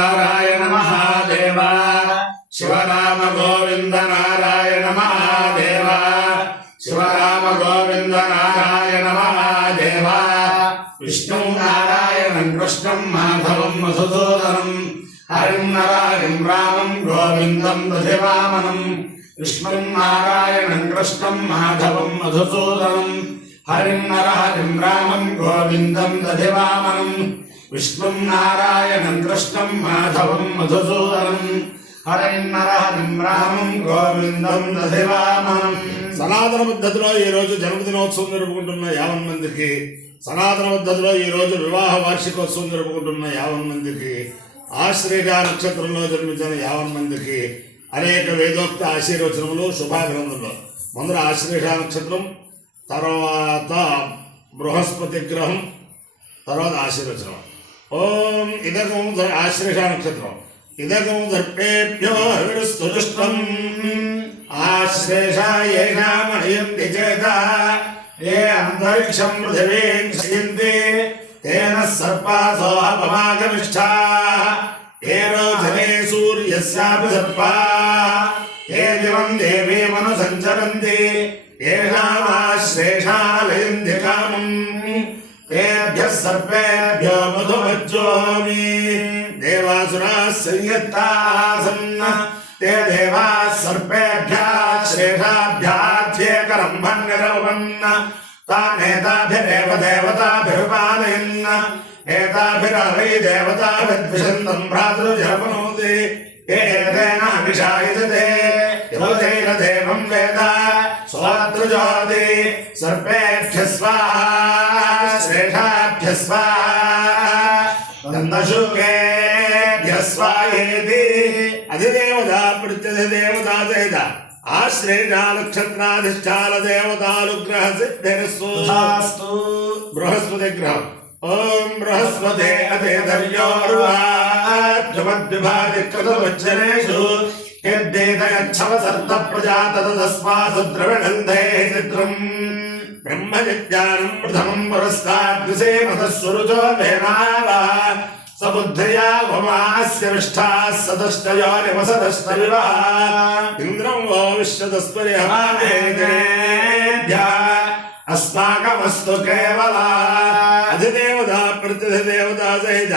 नारायण महादेव शिवराम गोविंद नारायण महादेव शिवराम गोविंद नारायण महादेव विष्णु नारायणं कृष्णं माधवं मधुसूदनं हरिं नरारिं रामं गोविंदं दधिवामनं विष्णु नारायणं कृष्णं माधवं मधुसूदनं हरिं नरहरिं रामं गोविंदं दधिवामनं विष्णु नारायणं कृष्णं माधवं मधुसूदनं हरिं नरहरिं रामं गोविंदं दधिवामनं। సనాతన పద్ధతిలో ఈ రోజు జన్మదినోత్సవం జరుపుకుంటున్న 50 మందికి, సనాతన పద్ధతిలో ఈ రోజు వివాహ వార్షికోత్సవం జరుపుకుంటున్న 50 మందికి, ఆశ్లేష నక్షత్రంలో జన్మించిన 50 మందికి అనేక వేదోక్త ఆశీర్వచనములు శుభాభినందనలు. ముందర ఆశ్లేష నక్షత్రం, తర్వాత బృహస్పతి గ్రహం, తర్వాత ఆశీర్వచనం. ఓం ఇదగం ఆశ్లేష నక్షత్రం ఇదగం దర్పేభ్యో హవిరుస్తుజుష్టం ఆశ్లేషాయేషామణయంతి చేత ఏ అంతరిక్షం పృథివీం క్షయంతి తేన సర్పాసోహపమాగమిష్ఠాః ఏనో జనే సూర్యస్యాపి సర్పాః ఏ దివం దేవీమను సంచరంతి ఏషామాశ్లేషాలయంతి కామం तेभ्यः सर्पेभ्यो मधुमज्जोमि देवासुराः संयत्तासन् ते देवाः सर्पेभ्यः श्रेष्ठाभ्याध्येकरम्भन्निरवन् तानेताभिरेव देवताभिरुपालयन् एताभिरवै देवताभिद्विषन्तं भ्रातृजपनोति एतेन अभिषायते योजैरदेवं वेद स्वातृजोति सर्पेभ्यः स्वाहा श्रेष्ठाभ्यः स्वाहा गन्धशुकेभ्यः स्वाहेति अधिदेवता प्रत्यधिदेवता चेत आश्लेषा नक्षत्राधिष्ठान देवतानुग्रह सिद्धिरस्तु बृहस्पति ग्रहम् ओम बृहस्पते अतेदर्योर्वाद्यमद्विभाजिकृतवज्जनेषु यद्देतयच्छव प्रजाततस्मासु द्रविणन्धे चित्रम् ब्रह्मविज्ञानं प्रथमं पुरस्ताद्विसेमतस्वरुचो वेनाव सबुद्धया वमास्य विष्ठाः सदष्टयोनिवसदष्टविवः इन्द्रं वो विश्वतस्परिहमानेभ्यः अस्माकमस्तु केवला अधिदेवता प्रतिदेवता सहित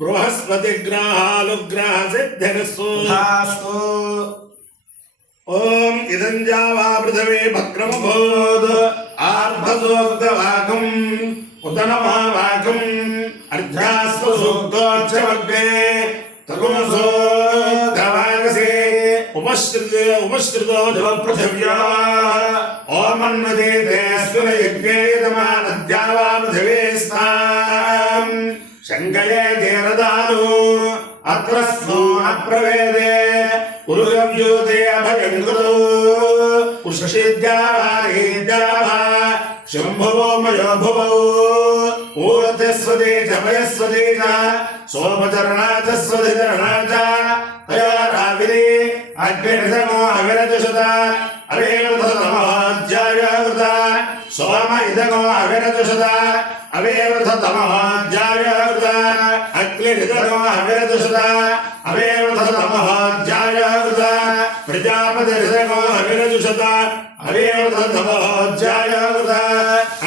बृहस्पति ग्रहानुग्रह सिद्धिरस्तु। ओम इदं जावा पृथिवी भक्रमभूत आर्भसोक्तवाकम् उदनमावाकम् अर्ध्यास्वसूक्तोच्चवग्रे तकुमसोक्तवाकसे उपश्रितो जलपृथिव्या ओमन्वते तेऽस्मिन् यज्ञे यजमानद्यावा पृथिवीस्ताम् शङ्कये धीरदानु अत्र स्नो अप्रवेदे उरुगव्यूते अभयङ्कृतो उषशिद्यावारेद्यावा शम्भवो मयो भुवौ ऊर्ध्वस्वते च वयस्वते च सोमचरणा च स्वधिचरणा च तया राविरे अग्निर्धमो अविरजुषत अवेवृततमोऽध्यायकृता सोम इदगो अविरजुषत अवेवृततमोऽध्यायकृता अग्निर्धमो अविरजुषत अवेवृततमोऽध्यायकृता प्रजापतिर्धमो अविरजुषत अवेवृततमोऽध्यायकृता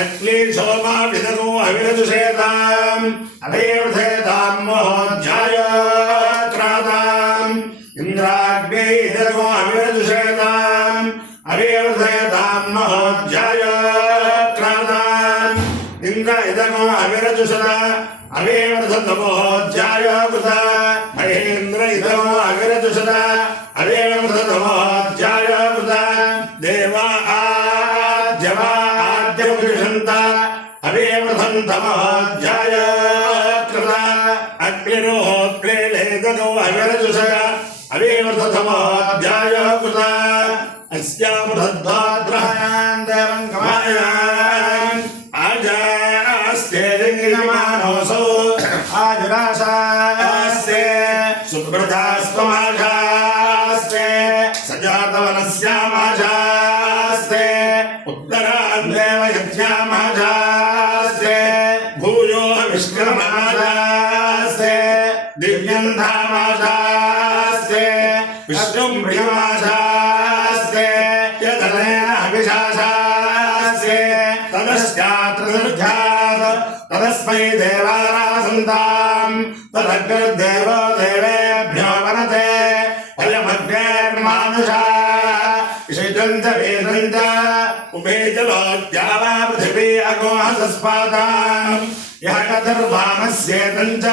अग्निर्सोमाभिधमो अविरजुषेताम् अवेवृतेताम् मोऽध्यायक्राताम् इंद्राग्नेयधमो अविरजुषेताम् अवेवृतेताम् मोऽध्यायक्राताम् इंद्र इदमो अविरजुषत अवेवृततमोऽध्यायकृता महेन्द्र इदमो अविरजुषत अवेवृततमोऽध्यायकृता देवा आद्यवा आद्यमुषन्त अवेवृतन्तमोऽध्यायकृता अग्निरोहोत्रे लेदनो अविरजुषत अवेवृततमोऽध्यायकृता अस्यामृतद्वाद्रहान् देवं कमायान् आजास्ते लिङ्गिनमानोऽसौ आजुराशास्ते सुब्रतास्त्वमाशास्ते सजातवनस्यामाशास्ते उत्तरान्देव यज्ञामाशास्ते भूयो विष्णुमाशास्ते दिव्यं धाम प्रियमाशास्ते विष्णुं प्रियमाशास्ते यदनेन अभिशाशास्ते तदस्यात्रदुर्ध्यात् तदस्मै देवारासन्तां तदग्निर्देवो देवेभ्यो वरते वयमग्नेर्मानुषा इषितं च वेदं च उभे जलोद्यावा पृथिवी अगोहसस्पाताम् यः कतिर्वामस्येतं च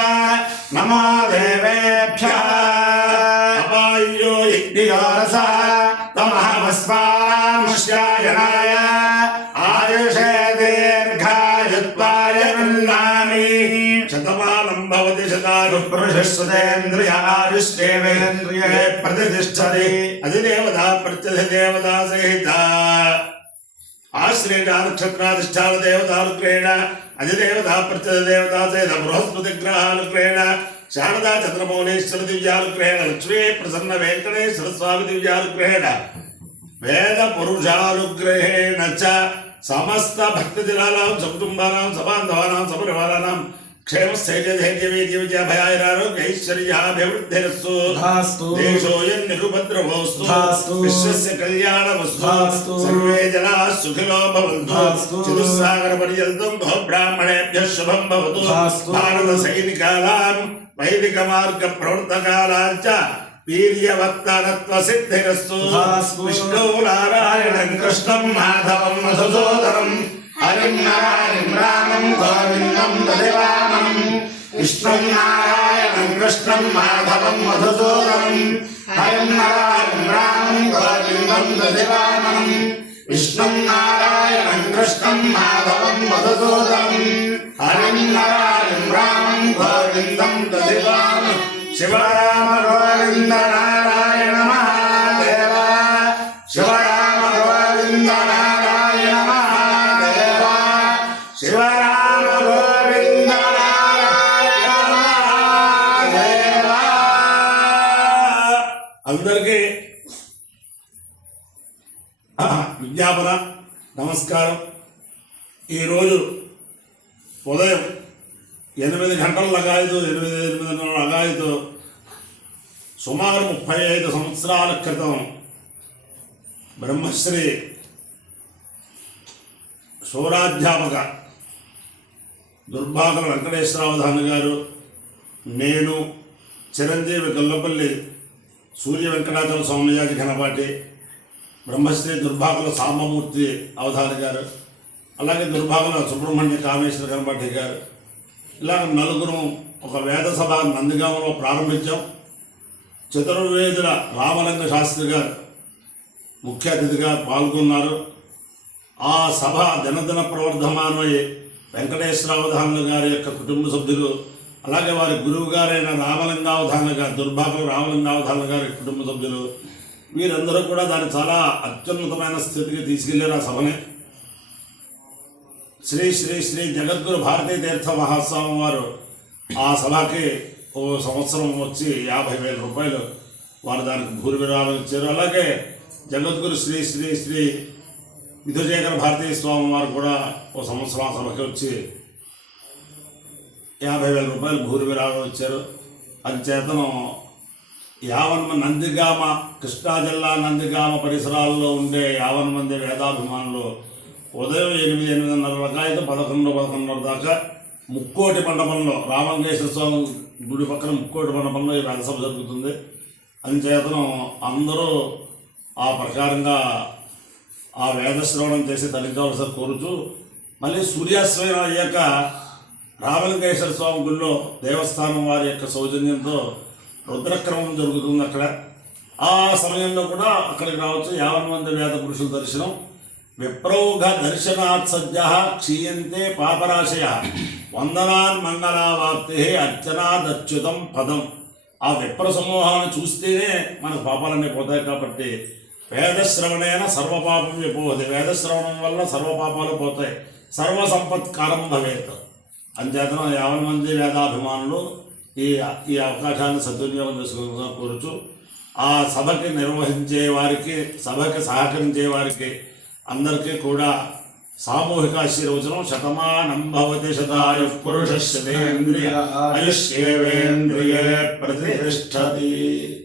नमो देवेभ्यः अपायो यज्ञयोरसः तमहमस्मांश्यायनाय आयुषे दीर्घायुत्वाय गृह्णामि शतमानं भवति शतायुः पुरुषस्वतेन्द्रिय आयुष्येवेन्द्रिये प्रतिष्ठति अधिदेवता प्रत्यधिदेवता सहिता आश्रयेण नक्षत्राधिष्ठान देवतानुग्रहेण अधिदेवता प्रत्यधिदेवता सहित बृहस्पति ग्रहानुग्रहेण शारदा चंद्रमौलेश्वर दिव्यानुग्रहेण लक्ष्मी प्रसन्न वेंकटेश्वर स्वामी दिव्यानुग्रहेण वेद पुरुषानुग्रहेण च समस्त भक्तजनानां सकुटुम्बानां सबान्धवानां सपरिवाराणां क्षेमस्थैर्यधैर्यवीर्यविजयभयारोग्यैश्वर्याभिवृद्धिरस्तु देशोऽयं निरुपद्रवोऽस्तु विश्वस्य कल्याणमस्तु सर्वे जनाः सुखिनो भवन्तु चतुस्सागरपर्यन्तं ब्राह्मणेभ्यः शुभं भवतु भारतसैनिकानां वैदिकमार्गप्रवर्तकानां च वीर्यवत्तरत्वसिद्धिरस्तु विष्णु नारायणं कृष्णं माधवं मधुसूदनम् हरिं नारायणं रामं गोविन्दं दधिवामनं विष्णुं नारायणं कृष्णं माधवं मधुसूदनं हरिं नारायणं रामं गोविन्दं दधिवामनं विष्णुं नारायणं कृष्णं माधवं मधुसूदनं हरिं नारायणं रामं गोविन्दं दधिवामनं शिवराम गोविन्द नारायण महादेव शिवराम गोविन्द नारायण महादेव शिवराम गोविन्द नारायण महादेव అందరికీ విజ్ఞాపన నమస్కారం. ఈరోజు ఉదయం 8 గంటల లగాయతు 8:30 లగాయతు సుమారు 35 సంవత్సరాల క్రితం బ్రహ్మశ్రీ సౌరాధ్యాపక దుర్భాగల వెంకటేశ్వరావధాని గారు, నేను చిరంజీవి గొల్లపల్లి సూర్య వెంకటాచల స్వామియాజి ఘనపాటి, బ్రహ్మశ్రీ దుర్భాగల సాంబమూర్తి అవధాని గారు, అలాగే దుర్భాగల సుబ్రహ్మణ్య కామేశ్వర ఘనపాటి గారు, ఇలా నలుగురు ఒక వేద సభ నందిగామలో ప్రారంభించాం. చతుర్వేదుల రామలింగ శాస్త్రి గారు ముఖ్య అతిథిగా పాల్గొన్నారు. ఆ సభ దినదిన ప్రవర్ధమానమై వెంకటేశ్వరావధానులు గారి యొక్క కుటుంబ సభ్యులు, అలాగే వారి గురువు గారైన రామలింగావధానులు గారు, దుర్భాగం రామలింగావధానులు గారి కుటుంబ సభ్యులు, వీరందరూ కూడా దాన్ని చాలా అత్యున్నతమైన స్థితికి తీసుకెళ్లారు. ఆ సభని శ్రీ శ్రీ శ్రీ జగద్గురు భారతీ తీర్థ మహాస్వామి వారు ఆ సభకి ఓ సంవత్సరం వచ్చి 50,000 రూపాయలు వారు దానికి భూరి విరాళం ఇచ్చారు. అలాగే జగద్గురు శ్రీ శ్రీ శ్రీ విధుశేఖర భారతీ స్వామి వారు కూడా ఓ సంవత్సరం ఆ సభకి వచ్చి 50,000 రూపాయలు భూరి విరాళం ఇచ్చారు. అది చేతనం 50 మంది నందిగామ, కృష్ణా జిల్లా నందిగామ పరిసరాల్లో ఉండే 50 మంది వేదాభిమానులు ఉదయం 8:30 లగాయతు 11:30 దాకా ముక్కోటి మండపంలో, రామలింగేశ్వర స్వామి గుడి పక్కన ముక్కోటి మండపంలో ఈ వేద సభ జరుగుతుంది. అందుచేతనం అందరూ ఆ ప్రకారంగా ఆ వేద శ్రవణం చేసి తల్లిదండ్రులు కోరుతూ, మళ్ళీ సూర్యాస్తమయం అయ్యాక రామలింగేశ్వర స్వామి గుడిలో దేవస్థానం వారి యొక్క సౌజన్యంతో రుద్రక్రమం జరుగుతుంది అక్కడ. ఆ సమయంలో కూడా అక్కడికి రావచ్చు. 50 మంది వేద పురుషుల దర్శనం. విప్రౌఘ దర్శనాత్ సజ్జ క్షీయంతే పాపరాశయ వందనాన్ మంగళావాప్తే అర్చనాదచ్యుతం పదం. ఆ విప్ర సమూహాన్ని చూస్తేనే మన పాపాలన్నీ పోతాయి. కాబట్టి వేదశ్రవణేన సర్వపాపం విపోహతి, వేదశ్రవణం వల్ల సర్వపాపాలు పోతాయి, సర్వసంపత్కారం భవేత్. అంచేతన 50 మంది వేదాభిమానులు ఈ అవకాశాన్ని సద్వినియోగం చేసుకోవాలని కోరుచు, ఆ సభకి నిర్వహించే వారికి, సభకి సహకరించే వారికి అందరికీ కూడా సామూహిక ఆశీర్వచనం. శతమానం భవతి శతాయుః పురుషస్య తేంద్రియ ఆయుష్యేవేంద్రియే ప్రతిష్టతి.